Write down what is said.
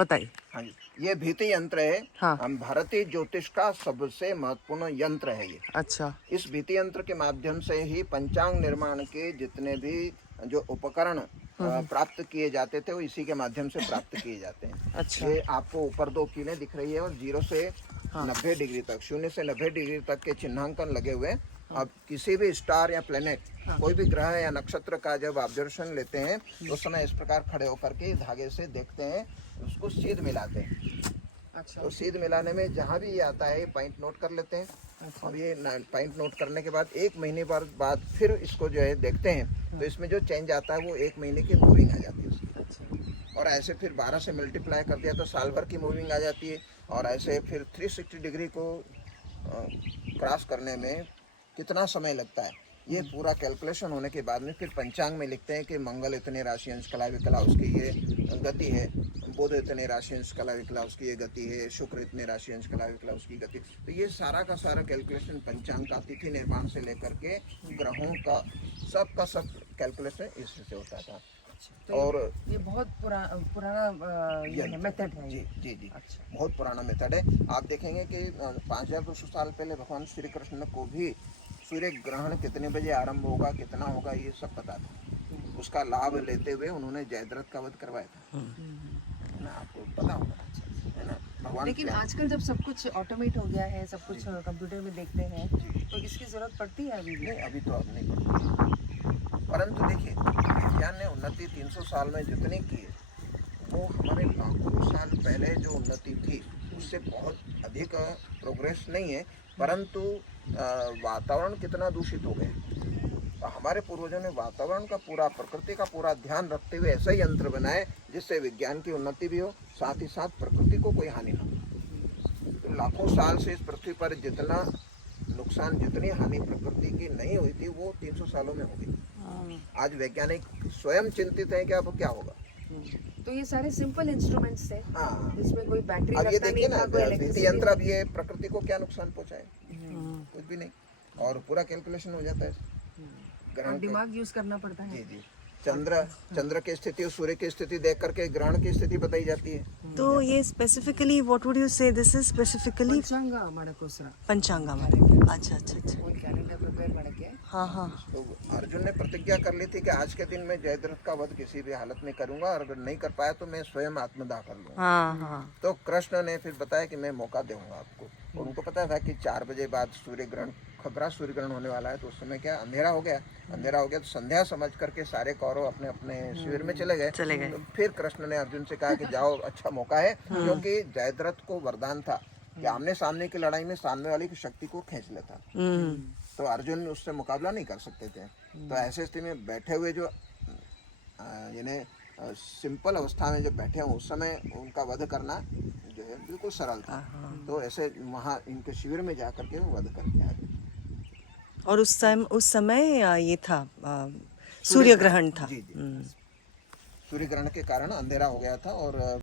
बताइए। हाँ जी, ये भीति यंत्र है। हाँ। हम भारतीय ज्योतिष का सबसे महत्वपूर्ण यंत्र है ये। अच्छा। इस भीति यंत्र के माध्यम से ही पंचांग निर्माण के जितने भी जो उपकरण प्राप्त किए जाते थे वो इसी के माध्यम से प्राप्त किए जाते हैं। अच्छा। ये आपको ऊपर 2 कीलें दिख रही है और 0 से हाँ। 90 डिग्री तक, 0 से 90 डिग्री तक के चिन्हांकन लगे हुए। अब किसी भी स्टार या प्लेनेट, कोई भी ग्रह या नक्षत्र का जब ऑब्जर्वेशन लेते हैं तो उस समय इस प्रकार खड़े होकर के धागे से देखते हैं, उसको सीध मिलाते हैं। अच्छा। तो सीध मिलाने में जहाँ भी ये आता है ये पॉइंट नोट कर लेते हैं। अच्छा। और ये पॉइंट नोट करने के बाद 1 महीने बाद फिर इसको जो है देखते हैं, तो इसमें जो चेंज आता है वो 1 महीने की मूविंग आ जाती है उसकी। अच्छा। और ऐसे फिर 12 से मल्टीप्लाई कर दिया तो साल भर की मूविंग आ जाती है। और ऐसे फिर 360 डिग्री को क्रॉस करने में कितना समय लगता है, ये पूरा कैलकुलेशन होने के बाद में फिर पंचांग में लिखते हैं कि मंगल इतने राशि अंश कला विकला उसकी ये गति है, बुध इतने राशि अंश कला विकला उसकी ये गति है, शुक्र इतने राशि अंश कला विकला उसकी गति। तो ये सारा का सारा कैलकुलेशन पंचांग का तिथि निर्माण से लेकर के ग्रहों का सब कैलकुलेशन इससे होता था। तो और ये बहुत पुराना ये मेथड है। जी जी जी। अच्छा। बहुत पुराना मेथड है। आप देखेंगे कि 5200 साल पहले भगवान श्री कृष्ण को भी सूर्य ग्रहण कितने बजे आरंभ होगा, कितना होगा, ये सब पता था। उसका लाभ लेते हुए उन्होंने जयद्रथ का वध करवाया था, है ना, आपको पता होगा, है ना। भगवान लेकिन आजकल जब सब कुछ ऑटोमेट हो गया है, सब कुछ कंप्यूटर में देखते हैं, तो इसकी जरूरत पड़ती है अभी भी? नहीं, अभी तो अब नहीं पड़ती। परंतु देखिए, विज्ञान ने उन्नति 300 साल में जितनी की है, वो हमारे लाखों साल पहले जो उन्नति थी उससे बहुत अधिक प्रोग्रेस नहीं है। परंतु वातावरण कितना दूषित हो गया, तो हमारे पूर्वजों ने वातावरण का पूरा, प्रकृति का पूरा ध्यान रखते हुए ऐसा यंत्र बनाए जिससे विज्ञान की उन्नति भी हो, साथ ही साथ प्रकृति को कोई हानि ना हो। तो लाखों साल से इस पृथ्वी पर जितना नुकसान, जितनी हानि प्रकृति की नहीं हुई थी वो 300 सालों में हो गई। आज वैज्ञानिक स्वयं चिंतित हैं कि अब क्या होगा। तो ये सारे सिंपल इंस्ट्रूमेंट्स थे। हाँ। इसमें कोई बैटरी अब ये लगता देखिए नहीं ना, था, कोई भीति इलेक्ट्रिसिटी यंत्र अब ये प्रकृति को क्या नुकसान पहुंचाए, कुछ भी नहीं, और पूरा कैलकुलेशन हो जाता है ग्रहण और के। दिमाग यूज करना पड़ता है। जी जी। चंद्र की स्थिति और सूर्य की स्थिति देख करके ग्रहण की स्थिति बताई जाती है। तो ये स्पेसिफिकली व्हाट वुड यू से दिस इज स्पेसिफिकली पंचांग ಮಾಡಕೋಸ್ಕರ पंचांगा अच्छा अच्छा अच्छा कोई कैलेंडर प्रिपेयर ಮಾಡಕ್ಕೆ। हाँ हाँ तो अर्जुन ने प्रतिज्ञा कर ली थी कि आज के दिन मैं जयद्रथ का वध किसी भी हालत में करूंगा, और अगर नहीं कर पाया तो मैं स्वयं आत्मदाह कर लूंगा। हाँ हाँ तो कृष्ण ने फिर बताया कि मैं मौका दूंगा आपको। और उनको पता था कि 4 बजे बाद सूर्य ग्रहण, खतरा सूर्य ग्रहण होने वाला है, तो उस समय क्या अंधेरा हो गया तो संध्या समझ करके सारे कौरव अपने अपने शिविर में चले गए। तो फिर कृष्ण ने अर्जुन से कहा कि जाओ, अच्छा मौका है, क्योंकि जयद्रथ को वरदान था कि आमने सामने की लड़ाई में सामने वाली की शक्ति को खींच लेता, तो अर्जुन उससे मुकाबला नहीं कर सकते थे। तो ऐसे स्थिति में बैठे हुए जो यानी सिंपल अवस्था में जब बैठे हों उस समय उनका वध करना जो है बिल्कुल सरल था। तो ऐसे वहाँ इनके शिविर में जा करके वो वध करके आए। और उस समय ये था सूर्य ग्रहण था। जी जी। सूर्य ग्रहण के कारण अंधेरा हो गया था और